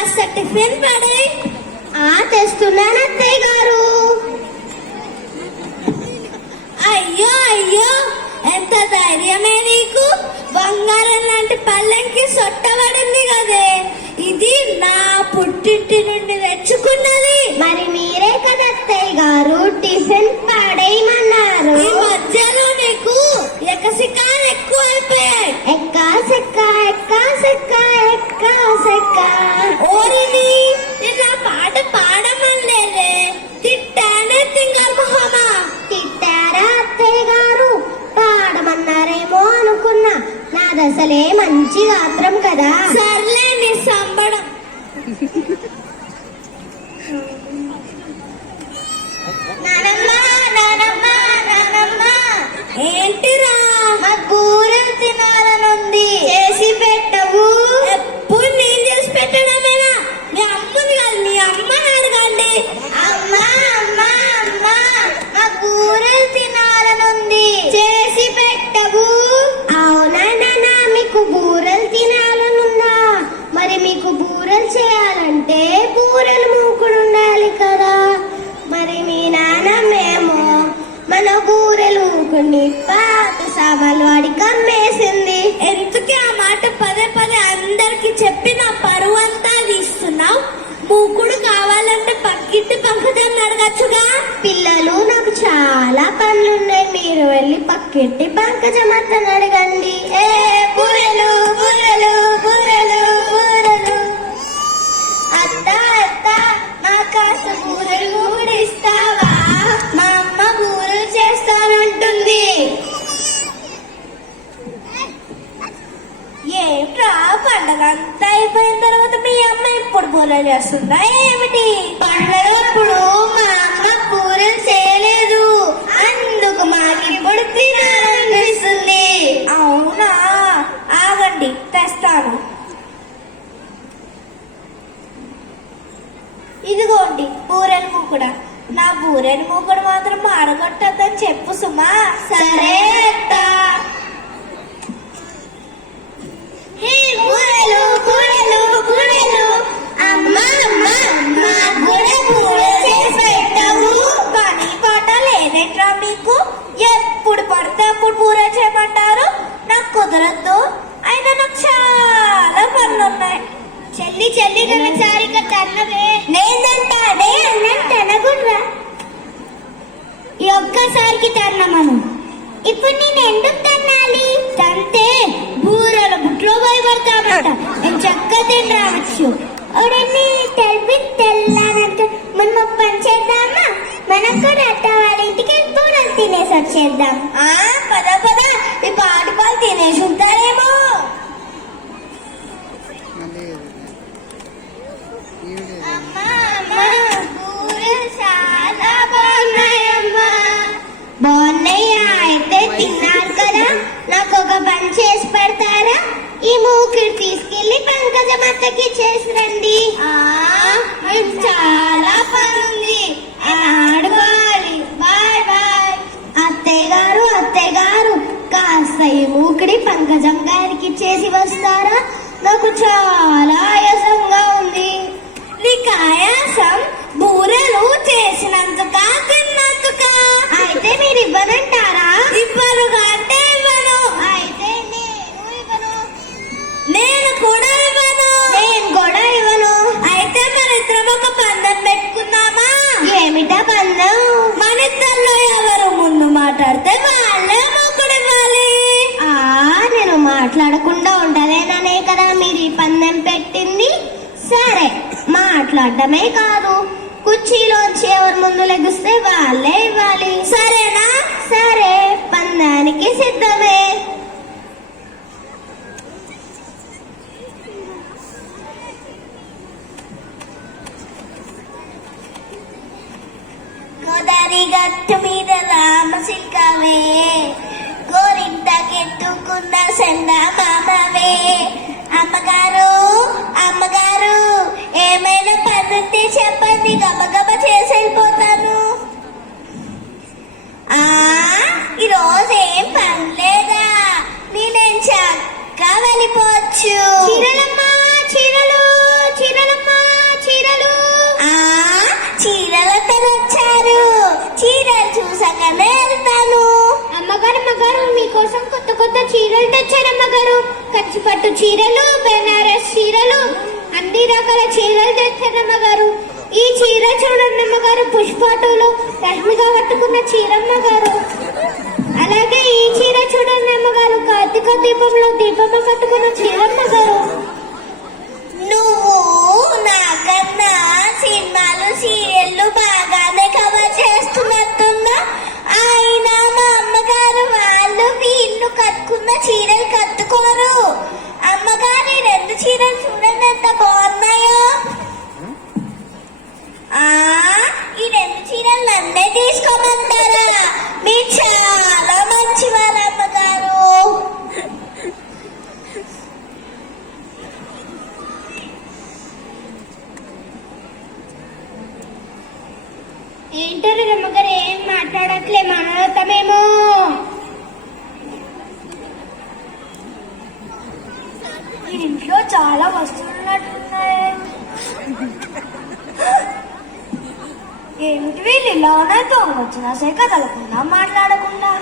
కాస్త టిఫిన్ పడే. తెస్తున్నాను అత్తయ్య గారు. అయ్యో అయ్యో, ఎంత ధైర్యమే నీకు! బంగారం లాంటి పల్లెంకి సొట్టబడింది కదే, ఇది నా పుట్టింటి నుండి తెచ్చుకున్నది. మరి మీరే కదా అత్తయ్య గారు టిఫిన్ పాడేయమన్నారు. ఈ మధ్యలో నీకు ఎకసికాలు ఎక్కువ అయిపోయాయి. ఓరిని నిన్న పాట పాడమనలేదే, తిట్టానే తింగర్ మొహమా. తిట్టారా అత్తయ్య గారు? పాడమన్నారేమో అనుకున్నా, నాదసలే మంచి గాత్రం కదా. సర్లే నీ సంబడం. ఏంటిరా? మాకు బూరెలు తినాలనుంది, చేసి పెట్టవు. ఎప్పుడు నేను చేసి పెట్టడమేనా? మీ అమ్మని కాదు, మీ అమ్మని అడగండి. అమ్మా అమ్మా అమ్మా, మా బూరెలు తినాలనుంది, చేసి పెట్టవు. అవునా నాన్న, మీకు బూరెలు తినాలనుందా? మరి మీకు బూరెలు చేయాలంటే బూరెలు మూకుడు ఉండాలి కదా. మరి మీ నాన్నమేమో మన బూరెలు కొన్ని పాత సామాన్లు వాడికి అమ్మేసింది. ఎందుకే ఆ మాట పదే పదే అందరికి చెప్పి నా పరువు అంతా తీస్తున్నావు? మూకుడు కావాలంటే పక్కింటి పంకజాన్ని అడగచ్చుగా. పిల్లలు, నాకు చాలా పనులున్నాయి, మీరు వెళ్ళి పక్కింటి పంకజమ్మని అడగండి. బూరెలు బూరెలు బూరెలు బూరెలు. అత్త అత్త, మా కాస్త బూరెలు కూడా ఇస్తావా? మా అమ్మ బూరెలు చేస్తానంటుంది. ఏంట్రా, పండగ అంతా అయిపోయిన తర్వాత మీ అమ్మ ఇప్పుడు బూరెలు చేస్తుందా ఏమిటి? పండగప్పుడు మా అమ్మ బూరెలు చేయలేదు, అందుకు మాకు ఇప్పుడు తినాలనిపిస్తుంది. అవునా, ఆగండి తెస్తాను. ఇదిగోండి బూరెలు మూకుడ. నా బూరెలు మూకుడు మాత్రం ఆడగొట్టద్దని చెప్పు సుమా. సరే అత్త. బూరెలు బూరెలు బూరెలు. అమ్మా అమ్మా, మా కూడా బూరెలు చేసి పెట్టవు. పని పాట లేదేట్రా మీకు? ఎప్పుడు పడితే అప్పుడు బూరెలు చేయమంటారు. నాకు కుదరద్దు, అయినా నాకు చాలా పనులు ఉన్నాయి. చెల్లి చెల్లి సారిగా తన్నవే. నేనంటానే అన్నం తనగుడ్రా. ఈ ఒక్కసారికి తన్నమను. ఇప్పుడు నేను ఎందుకు తన్నాలి? తంతే బూరెల బుట్లో పోయి పడతామంట. నేను చక్క తిని రావచ్చు. తెల్లానంటే మనం ఒక పని చేద్దామా? మనం కూడా అత్త వాళ్ళ ఇంటికి బూరెలు తినేసి వచ్చేద్దాం. పద పద, ఈ పాటి పాలు తినేసి ఉంటారేమో. బాగున్నాయా? అయితే తిన్నారు కదా, నాకు ఒక పని చేసి పెడతారా? ఈ మూకిడి తీసుకెళ్లి పంకజమ్మకి చేసి రండి. చాలా పని ఉంది, ఆడుకోవాలి. Bye bye. అత్తయ్య గారు కాస్త ఈ మూకిడి పంకజం గారికి చేసి వస్తారా? నాకు చాలా ఆయాసంగా ఉంది. నీకు ఆయాసం బూరెలు చేసినందుక తిన్నందుక? అయితే మీరు ఇవ్వనంటారా? ఇవ్వను అంటే ఇవ్వను. అయితే నేను ఇవ్వను. నేను కూడా ఇవ్వను. నేను కూడా ఇవ్వను. అయితే మన ఇద్దరం ఒక పందెం పెట్టుకుందామా? ఏమిటా పందెం? మన ఇద్దరిలో ఎవరు ముందు మాట్లాడితే వాళ్ళే మూకుడు ఇవ్వాలి. నేను మాట్లాడకుండా ఉండలేననే కదా మీరు ఈ పందెం పెట్టింది. సరే, మాట్లాడటమే కాదు, కుర్చీలోంచి ఎవరు ముందు లెగిస్తే వాళ్ళే ఇవ్వాలి. సరేనా? సరే, పందానికి సిద్ధమే. గోదావరి గట్టు మీద రామశిల్కవే, గోరింటకెట్టుకున్న సెంద మామవే. అమ్మగారు అమ్మగారు, ఏమైనా పనుంటే చెప్పండి, గబగబ చేసి వెళ్ళిపోతాను. ఈరోజు ఏం పనిలేదా? నేనేం చక్కగా వెళ్ళిపోవచ్చు. చీరలమ్మా, చీరలు చీరలమ్మా. చీరలు తెచ్చారమ్మగారు. కంచిపట్టు చీరలు, బెనారస్ చీరలు, అన్ని రకాల చీరలు తెచ్చారమ్మగారు. ఈ చీర చూడండి అమ్మగారు, పుష్పాటులో రష్మిగా కట్టుకున్న చీరమ్మ గారు. అలాగే ఈ చీర చూడండి అమ్మగారు, కార్తీక దీపంలో దీపమ్మ కట్టుకున్న చీరమ్మ గారు. నువ్వు నాకన్నా సినిమాలు సీరియళ్ళు బాగానే కవర్ చేస్తున్నట్టున్నా. ఆయన మా అమ్మగారు వాళ్ళు వీళ్ళు కట్టుకున్న చీరలు కట్టుకోరు. అమ్మగారు ఈ రెండు చీరలు చూడండి ఎంత బాగున్నాయో. ఈ రెండు చీరలు నన్నే తీసుకోమంటారా? మీరు చాలా మంచివారు అమ్మగారు. ఏంటారు అమ్మగారు ఏం మాట్లాడట్లే, మనోతమేమో. ఇంట్లో చాలా వస్తువులు ఉన్నట్టున్నాయి. ఏమిటి వీళ్ళు ఇలా ఉన్నాయితో వచ్చినా సే కదలకుండా మాట్లాడకుండా.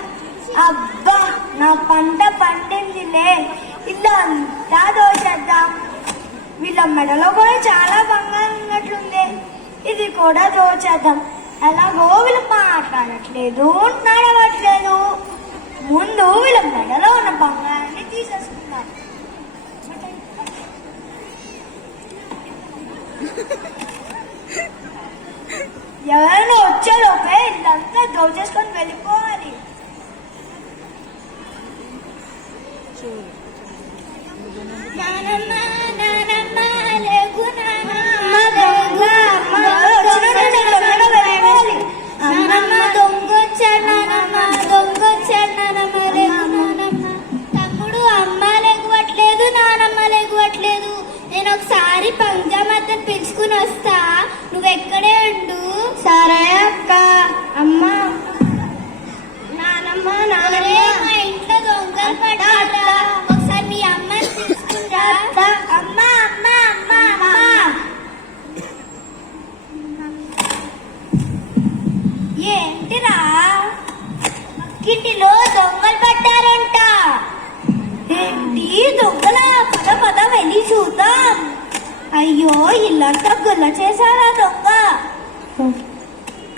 అబ్బా నా పంట పండిందిలే, ఇల్లు అంతా దోచేద్దాం. వీళ్ళ మెడలో కూడా చాలా బంగారం ఉన్నట్లుంది, ఇది కూడా దోచేద్దాం. ఎలాగో వీళ్ళు మాట్లాడట్లేదు, నడవట్లేదు. ముందు వీళ్ళ మెడలో ఉన్న బంగారాన్ని తీసేసుకుందాం. ఎవరైనా వచ్చేలోపే ఇల్లంతా దోచేసుకొని వెళ్ళిపోవాలి. తమ్ముడు అమ్మ లేకపోవట్లేదు, నానమ్మ లేకపోవట్లేదు. నేను ఒకసారి పంజామత్తని పిలుచుకుని వస్తా, నువ్వెక్కడే ఉండు. సరే అక్క. అమ్మ నానమ్మ మా ఇంట్లో దొంగలు పడ్డా, ఒకసారి మీ అమ్మని తీసుకుంటా. అమ్మ అమ్మ అమ్మ అమ్మ, ఏంటిరా పక్కింటిలో దొంగలు పడ్డారంట. ఏంటి దొంగల? పద పద వెళ్ళి చూద్దాం. అయ్యో ఇల్లంతా గుల్ల చేశారా దొంగ.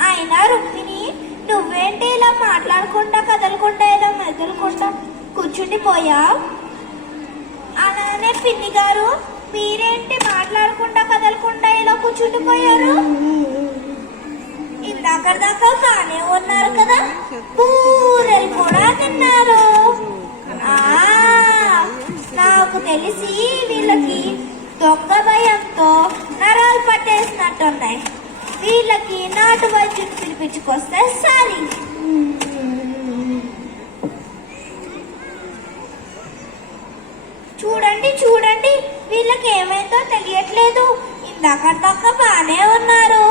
అయినా రుక్మిణి, నువ్వేంటి ఇలా మాట్లాడకుండా కదలకుండా ఇలా మెదలకుండా కూర్చుండిపోయా? అలానే పిన్ని గారు, మీరేంటి మాట్లాడకుండా కదలకుండా ఇలా కూర్చుండిపోయారు? ఇందాక దాకా బానే ఉన్నారు కదా, బూరెలు కూడా తిన్నారు. నాకు తెలిసి వీళ్ళకి దొంగ భయంతో నరాలు పట్టేసినట్టున్నాయి. వీళ్ళకి నాటు వైద్యుని పిలిపించుకొస్తే సరి. చూడండి చూడండి, వీళ్ళకి ఏమైందో తెలియట్లేదు. ఇందాక బానే ఉన్నారు.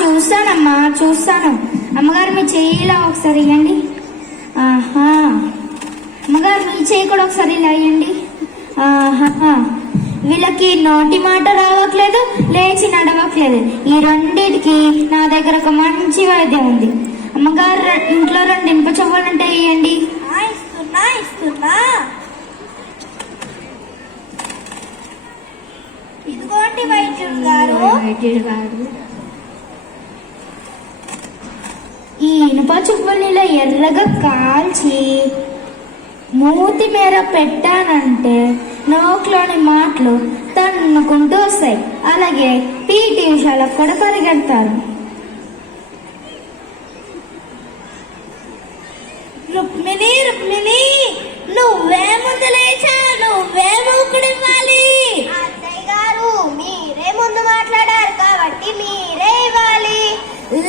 చూస్తానమ్మా చూస్తాను. అమ్మగారు మీ చెయ్యి ఇలా ఒకసారి ఇవ్వండి. ఆహా, అమ్మగారు మీ చెయ్యి కూడా ఒకసారి ఇలా ఇవ్వండి. ఆహా, వీళ్ళకి నోటి మాట రావట్లేదు, లేచి నడవట్లేదు. ఈ రెండింటికి నా దగ్గర ఒక మంచి వైద్యం ఉంది. అమ్మగారు ఇంట్లో 2 ఇనుప చెవులుంటే ఇవ్వండి. ఇస్తున్నా ఇస్తున్నా. ఇదిగోండి వైద్యుడు గారు. ఈ ఇనుప చెవుల్ని ఇలా ఎర్రగా కాల్చి మూతి మేర పెట్టానంటే నోట్లోని మాటలు తన్నుకుంటూ వస్తాయి. అలాగే పీటీ ఉషాలకు కూడా పరిగెడతారు. రుక్మిణి రుక్మిణి, నువ్వే ముందు లేచా, నువ్వే మూకుడివ్వాలి. అత్తయ్య గారు, మీరే ముందు మాట్లాడారు కాబట్టి మీరే ఇవ్వాలి.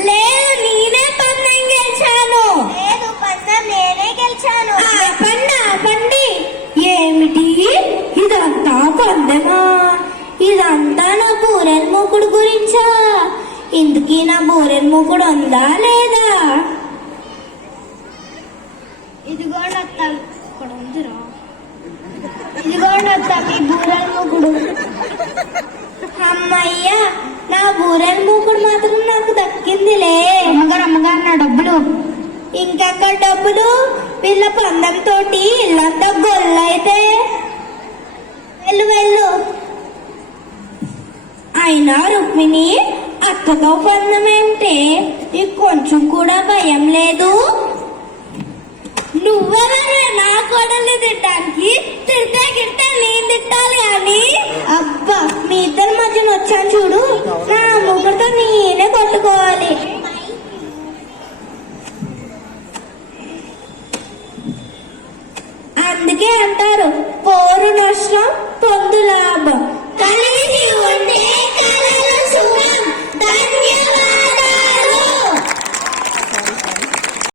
లేదు, నేనే పందెం గెలిచాను. లేదు, పందెం నేనే గెలిచాను. పండి. ఏమిటి ఇదంతా పందెమా? ఇదంతా నా బూరెన్ మూకుడు గురించా? ఇందుకీ నా బూరెన్ మూకుడు ఉందా లేదా? ఇదిగోండి అత్త, ఇక్కడ ఉందిరా. ఇదిగోండి అత్త మీ బూరెన్ మూకుడు. అమ్మయ్యా, నా బూరెన్ మూకుడు మాత్రం నాకు దక్కిందిలే. అమ్మగారు నా డబ్బులు. ఇంకెక్కడ డబ్బులు? వీళ్ళ పందంతో ఇల్లంతా గొల్లైతే. వెళ్ళు వెళ్ళు. అయినా రుక్మిణి అక్కతో పందమేంటే నీకు కొంచెం కూడా భయం లేదు? నువ్వెవరే నా కోడల్ని తిట్టడానికి? తిడితే గిడితే నేను తిట్టాలి అని. అబ్బా మీ ఇద్దరి మధ్యన వచ్చాను చూడు, నా ముగ్గురితో నేనే కొట్టుకోవాలి. అందుకే అంటారు పోరు నష్టం పొందు లాభం. కానీ